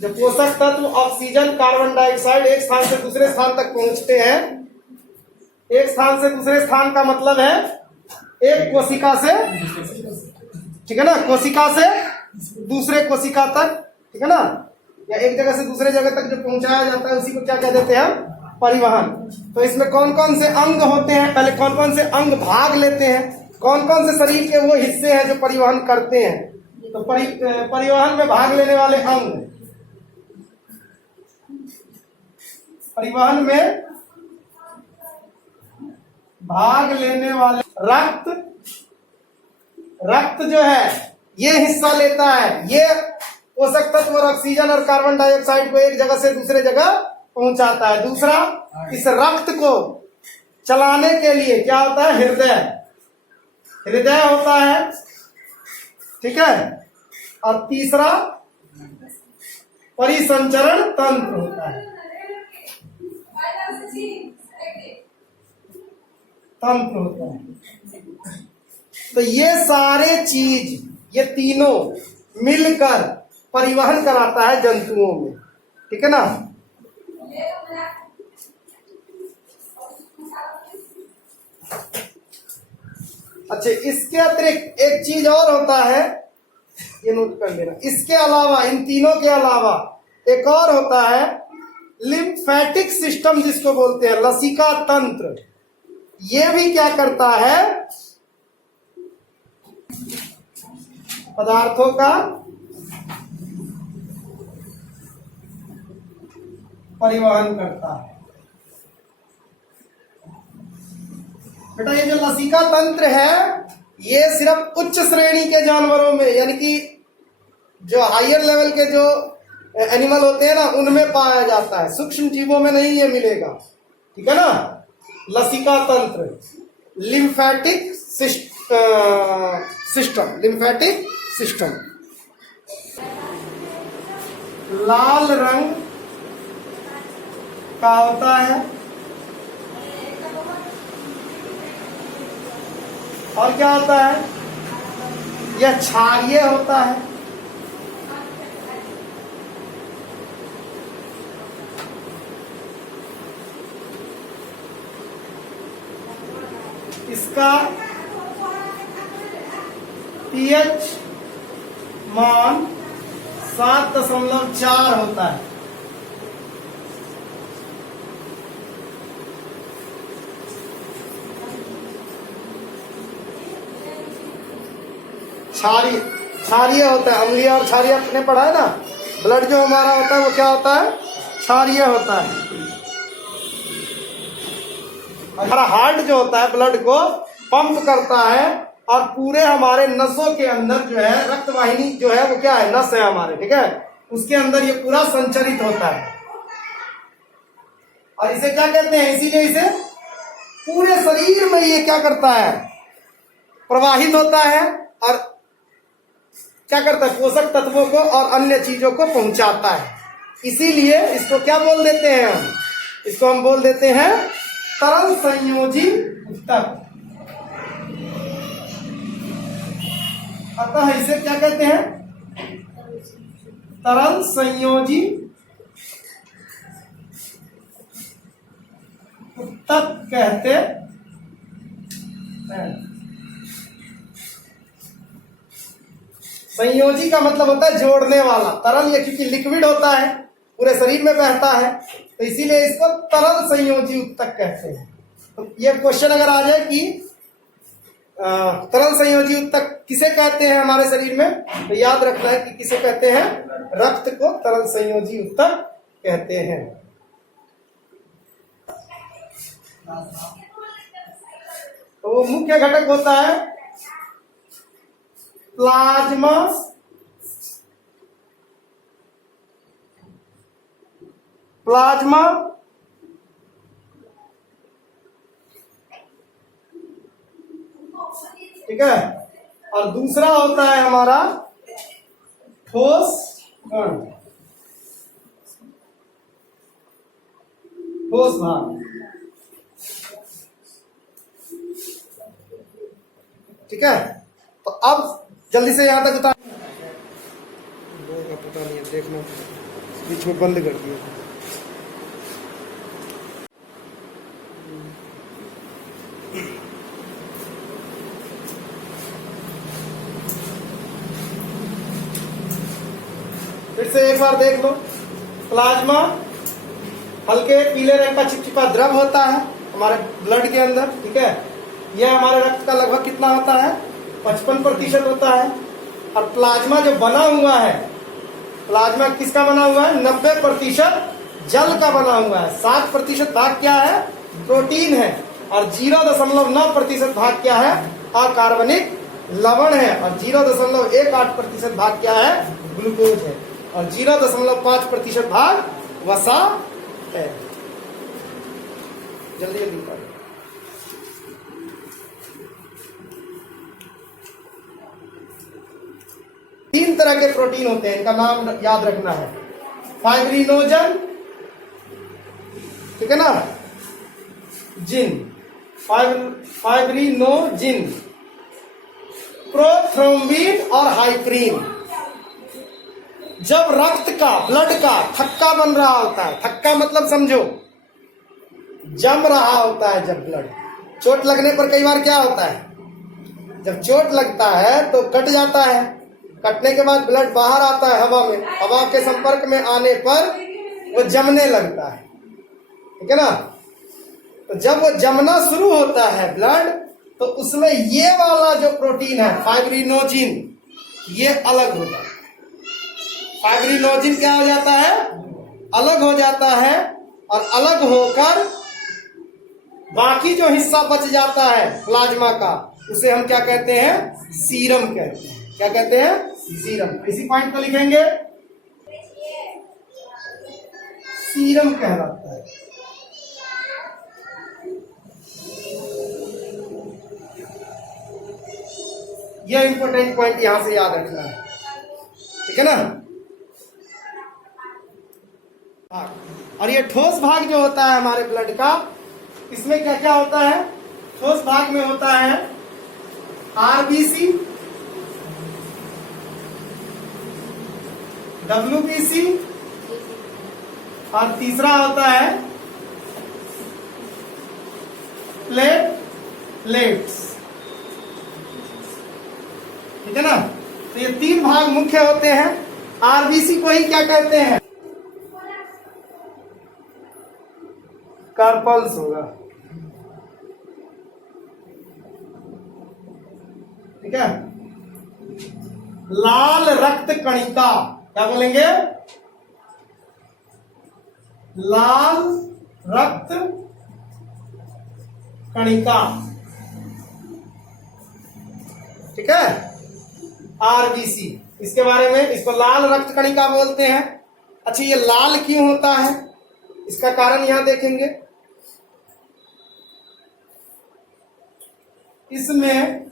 जब पोषक तत्व ऑक्सीजन कार्बन डाइऑक्साइड एक स्थान से दूसरे स्थान तक पहुंचते हैं, एक स्थान से दूसरे स्थान का मतलब है एक कोशिका से, ठीक है ना, कोशिका से दूसरे कोशिका तक, ठीक है ना, या एक जगह से दूसरे जगह तक जो पहुंचाया जाता है उसी को क्या कह देते हैं हम, परिवहन। तो इसमें कौन कौन से अंग होते हैं, पहले कौन कौन से अंग भाग लेते हैं, कौन कौन से शरीर के वो हिस्से हैं जो परिवहन करते हैं। तो परिवहन में भाग लेने वाले अंग, परिवहन में भाग लेने वाले रक्त जो है ये हिस्सा लेता है, ये पोषक तत्व और ऑक्सीजन और कार्बन डाइऑक्साइड को एक जगह से दूसरे जगह पहुंचाता है। दूसरा, इस रक्त को चलाने के लिए क्या होता है, हृदय होता है, ठीक है। और तीसरा परिसंचरण तंत्र होता है, तो ये सारे चीज, ये तीनों मिलकर परिवहन कराता है जंतुओं में, ठीक है ना। अच्छा, इसके अतिरिक्त एक चीज और होता है, ये नोट कर लेना। इसके अलावा, इन तीनों के अलावा एक और होता है लिम्फेटिक सिस्टम, जिसको बोलते हैं लसिका तंत्र। ये भी क्या करता है, पदार्थों का परिवहन करता है। बेटा ये जो लसिका तंत्र है ये सिर्फ उच्च श्रेणी के जानवरों में, यानी कि जो हायर लेवल के जो एनिमल होते हैं ना उनमें पाया जाता है, सूक्ष्म जीवों में नहीं ये मिलेगा, ठीक है ना। लसिका तंत्र, लिम्फेटिक सिस्टम, लाल रंग का होता है और क्या होता है, यह क्षारीय होता है। इसका पीएच मान 7.4 होता है। क्षारीय होता है, अम्लीय और क्षारीय आपने पढ़ा है ना। ब्लड जो हमारा होता है वो क्या होता है, क्षारीय होता है। हमारा हार्ट जो होता है ब्लड को पंप करता है और पूरे हमारे नसों के अंदर जो है रक्त वाहिनी जो है वो क्या है, नस है हमारे, ठीक है, उसके अंदर ये पूरा संचरित होता है। और इसे क्या कहते हैं, इसीलिए इसे पूरे शरीर में ये क्या करता है, प्रवाहित होता है और क्या करता है, पोषक तत्वों को और अन्य चीजों को पहुंचाता है। इसीलिए इसको क्या बोल देते हैं हम, इसको हम बोल देते हैं तरल संयोजी ऊतक। अतः इसे क्या कहते हैं, तरल संयोजी ऊतक कहते हैं। संयोजी का मतलब होता है जोड़ने वाला। तरल ये क्योंकि लिक्विड होता है, पूरे शरीर में बहता है, तो इसीलिए इसको तरल संयोजी ऊतक कहते हैं। तो ये क्वेश्चन अगर आ जाए कि तरल संयोजी ऊतक किसे कहते हैं हमारे शरीर में, तो याद रखना है कि किसे कहते हैं, रक्त को तरल संयोजी ऊतक कहते हैं। तो वो मुख्य घटक होता है प्लाज्मा, ठीक है। और दूसरा होता है हमारा ठोस कण, ठोस भाग, ठीक है। तो अब जल्दी से यहां तक बता, पता नहीं है, देखना। बीच में बंद कर दिया। फिर से एक बार देख लो। प्लाज्मा हल्के पीले रंग का चिपचिपा द्रव होता है हमारे ब्लड के अंदर, ठीक है। यह हमारे रक्त का लगभग कितना होता है, 55% होता है। और प्लाज्मा जो बना हुआ है, प्लाज्मा किसका बना हुआ है, 90% जल का बना हुआ है। 7% भाग क्या है, प्रोटीन है। और 0.9% भाग क्या है, अकार्बनिक लवण है। और 0.18% भाग क्या है, ग्लूकोज है। और 0.5% भाग वसा है। जल्दी जल्दी करो। तीन तरह के प्रोटीन होते हैं, इनका नाम याद रखना है। फाइब्रिनोजन, ठीक है ना, जिन, फाइब्रिनोजिन, प्रोथ्रोम्बिन और हाइप्रीन। जब रक्त का, ब्लड का थक्का बन रहा होता है, थक्का मतलब समझो जम रहा होता है। जब ब्लड, चोट लगने पर कई बार क्या होता है, जब चोट लगता है तो कट जाता है, कटने के बाद ब्लड बाहर आता है हवा में, हवा के संपर्क में आने पर वो जमने लगता है, ठीक है ना। तो जब वो जमना शुरू होता है ब्लड, तो उसमें ये वाला जो प्रोटीन है फाइब्रिनोजिन, ये अलग हो जाता है। फाइब्रिनोजिन क्या हो जाता है, अलग हो जाता है। और अलग होकर बाकी जो हिस्सा बच जाता है प्लाज्मा का, उसे हम क्या कहते हैं, सीरम कहते हैं। क्या कहते हैं, सीरम। इसी पॉइंट को लिखेंगे, सीरम कहलाता है। यह इंपॉर्टेंट पॉइंट यहां से याद रखना है, ठीक है ना। और ये ठोस भाग जो होता है हमारे ब्लड का, इसमें क्या क्या होता है, ठोस भाग में होता है आरबीसी, डब्ल्यूबीसी, और तीसरा होता है प्लेटलेट्स, ठीक है ना। तो ये तीन भाग मुख्य होते हैं। आरबीसी को ही क्या कहते हैं, कार्पल्स होगा, ठीक है। लाल रक्त कणिका, क्या बोलेंगे, लाल रक्त कणिका, ठीक है, आरबीसी। इसके बारे में, इसको लाल रक्त कणिका बोलते हैं। अच्छा, ये लाल क्यों होता है, इसका कारण यहां देखेंगे। इसमें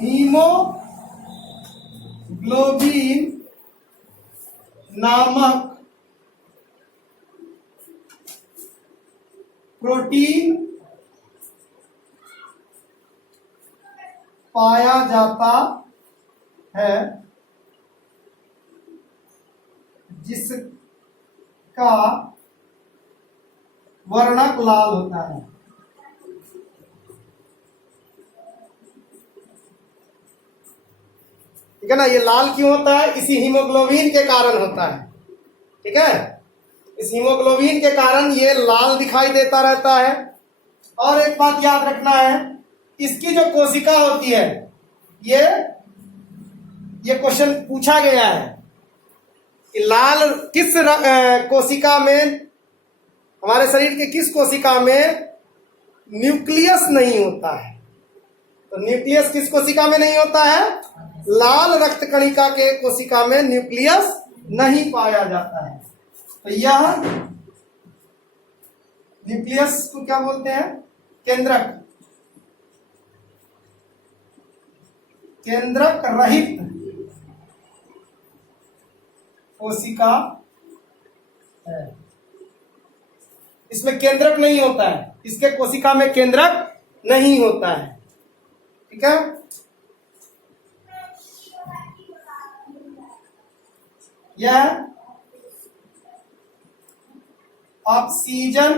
हीमोग्लोबिन नामक प्रोटीन पाया जाता है, जिसका वर्णक लाल होता है। ठीक है ना। ये लाल क्यों होता है, इसी हीमोग्लोबिन के कारण होता है, ठीक है। इस हीमोग्लोबिन के कारण ये लाल दिखाई देता रहता है। और एक बात याद रखना है, इसकी जो कोशिका होती है, ये क्वेश्चन पूछा गया है कि लाल किस कोशिका में, हमारे शरीर के किस कोशिका में न्यूक्लियस नहीं होता है। तो न्यूक्लियस किस कोशिका में नहीं होता है, लाल रक्त कणिका के कोशिका में न्यूक्लियस नहीं पाया जाता है। तो यह न्यूक्लियस को क्या बोलते हैं, केंद्रक, केंद्रक रहित कोशिका है। इसमें केंद्रक नहीं होता है, इसके कोशिका में केंद्रक नहीं होता है, ठीक है। यह ऑक्सीजन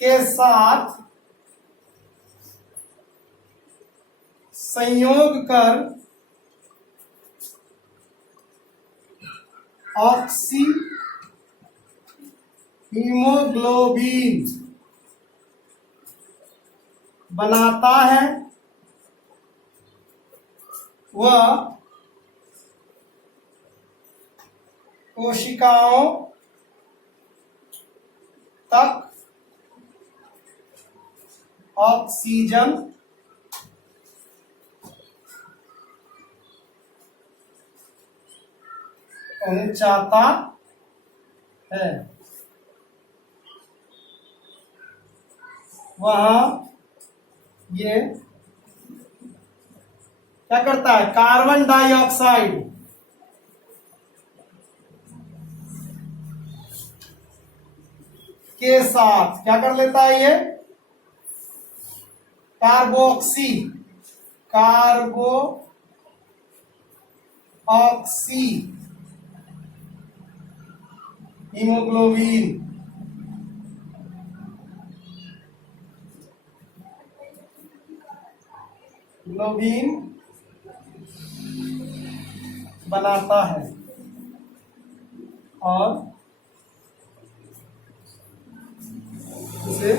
के साथ संयोग कर ऑक्सी हीमोग्लोबिन बनाता है, वह कोशिकाओं तक ऑक्सीजन पहुंचाता है। वह ये क्या करता है, कार्बन डाइऑक्साइड के साथ क्या कर लेता है, ये कार्बोक्सी हीमोग्लोबिन बनाता है और उसे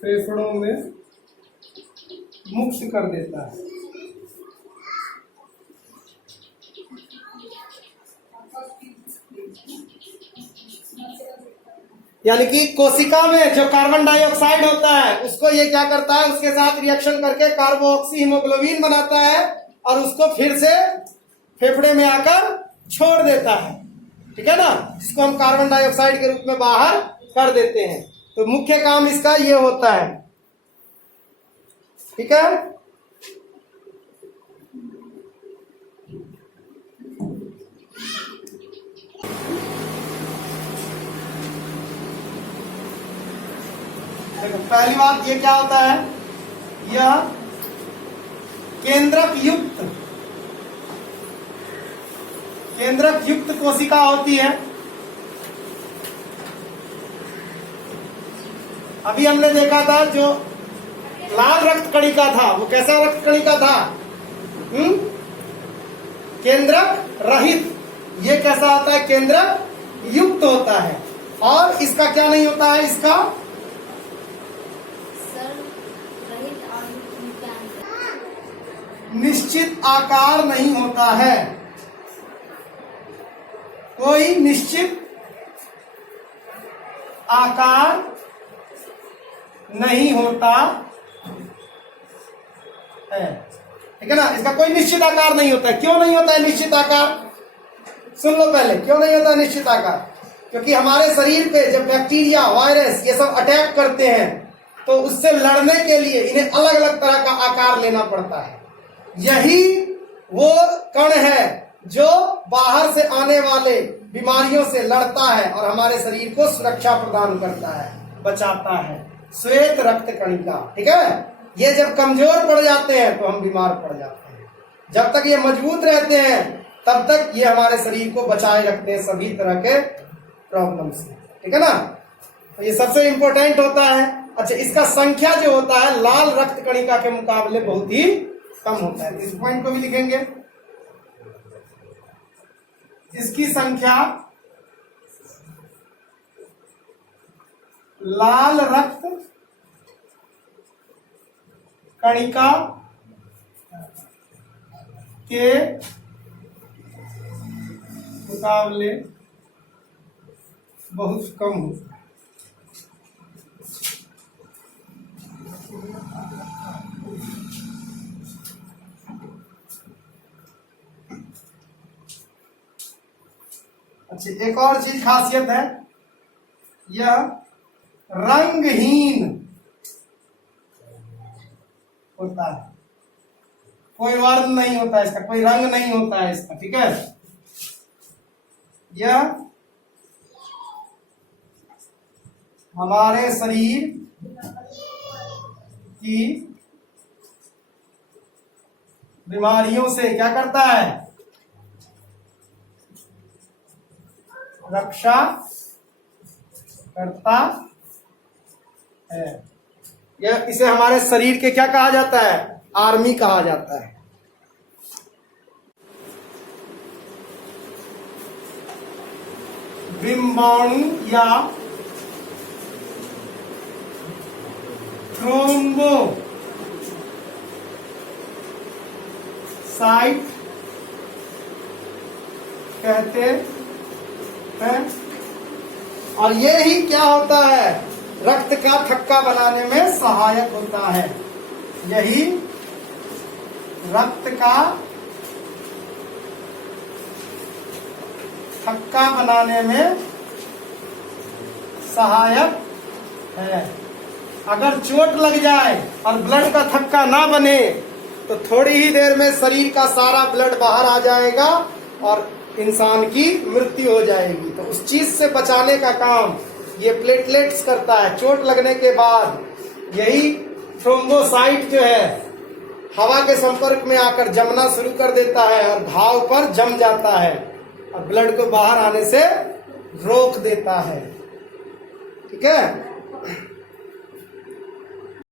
फेफड़ों में मुक्त कर देता है। यानी कि कोशिका में जो कार्बन डाइऑक्साइड होता है उसको ये क्या करता है, उसके साथ रिएक्शन करके कार्बोक्सी हीमोग्लोबिन बनाता है और उसको फिर से फेफड़े में आकर छोड़ देता है। ठीक है ना, जिसको हम कार्बन डाइऑक्साइड के रूप में बाहर कर देते हैं। तो मुख्य काम इसका ये होता है। ठीक है, देखो पहली बात ये क्या होता है, यह केंद्रक युक्त कोशिका होती है। अभी हमने देखा था जो लाल रक्त कणिका था वो कैसा रक्त कणिका था, केंद्रक रहित। ये कैसा होता है, केंद्रक युक्त होता है। और इसका क्या नहीं होता है, इसका निश्चित आकार नहीं होता है, कोई निश्चित आकार नहीं होता है। ठीक है ना, इसका कोई निश्चित आकार नहीं होता है। क्यों नहीं होता है निश्चित आकार, सुन लो पहले, क्यों नहीं होता निश्चित आकार। क्योंकि हमारे शरीर पे जब बैक्टीरिया, वायरस ये सब अटैक करते हैं तो उससे लड़ने के लिए इन्हें अलग अलग तरह का आकार लेना पड़ता है। यही वो कण है जो बाहर से आने वाले बीमारियों से लड़ता है और हमारे शरीर को सुरक्षा प्रदान करता है, बचाता है। श्वेत रक्त कणिका, ठीक है, ये जब कमजोर पड़ जाते हैं तो हम बीमार पड़ जाते हैं। जब तक ये मजबूत रहते हैं तब तक ये हमारे शरीर को बचाए रखते हैं सभी तरह के प्रॉब्लम से। ठीक है ना, तो ये सबसे इंपॉर्टेंट होता है। अच्छा, इसका संख्या जो होता है लाल रक्त कणिका के मुकाबले बहुत ही कम होता है। इस पॉइंट को भी लिखेंगे, इसकी संख्या लाल रक्त कणिका के मुकाबले बहुत कम होता है। अच्छा, एक और चीज खासियत है, यह रंगहीन होता है। कोई वर्ण नहीं होता है इसका, कोई रंग नहीं होता है इसका। ठीक है, यह हमारे शरीर की बीमारियों से क्या करता है, रक्षा करता है। यह इसे हमारे शरीर के क्या कहा जाता है, आर्मी कहा जाता है। बिम्बाणु या थ्रोम्बोसाइट कहते हैं। और ये ही क्या होता है, रक्त का थक्का बनाने में सहायक होता है। यही रक्त का थक्का बनाने में सहायक है। अगर चोट लग जाए और ब्लड का थक्का ना बने तो थोड़ी ही देर में शरीर का सारा ब्लड बाहर आ जाएगा और इंसान की मृत्यु हो जाएगी। तो उस चीज से बचाने का काम ये प्लेटलेट्स करता है। चोट लगने के बाद यही थ्रोम्बोसाइट जो है हवा के संपर्क में आकर जमना शुरू कर देता है और घाव पर जम जाता है और ब्लड को बाहर आने से रोक देता है। ठीक है।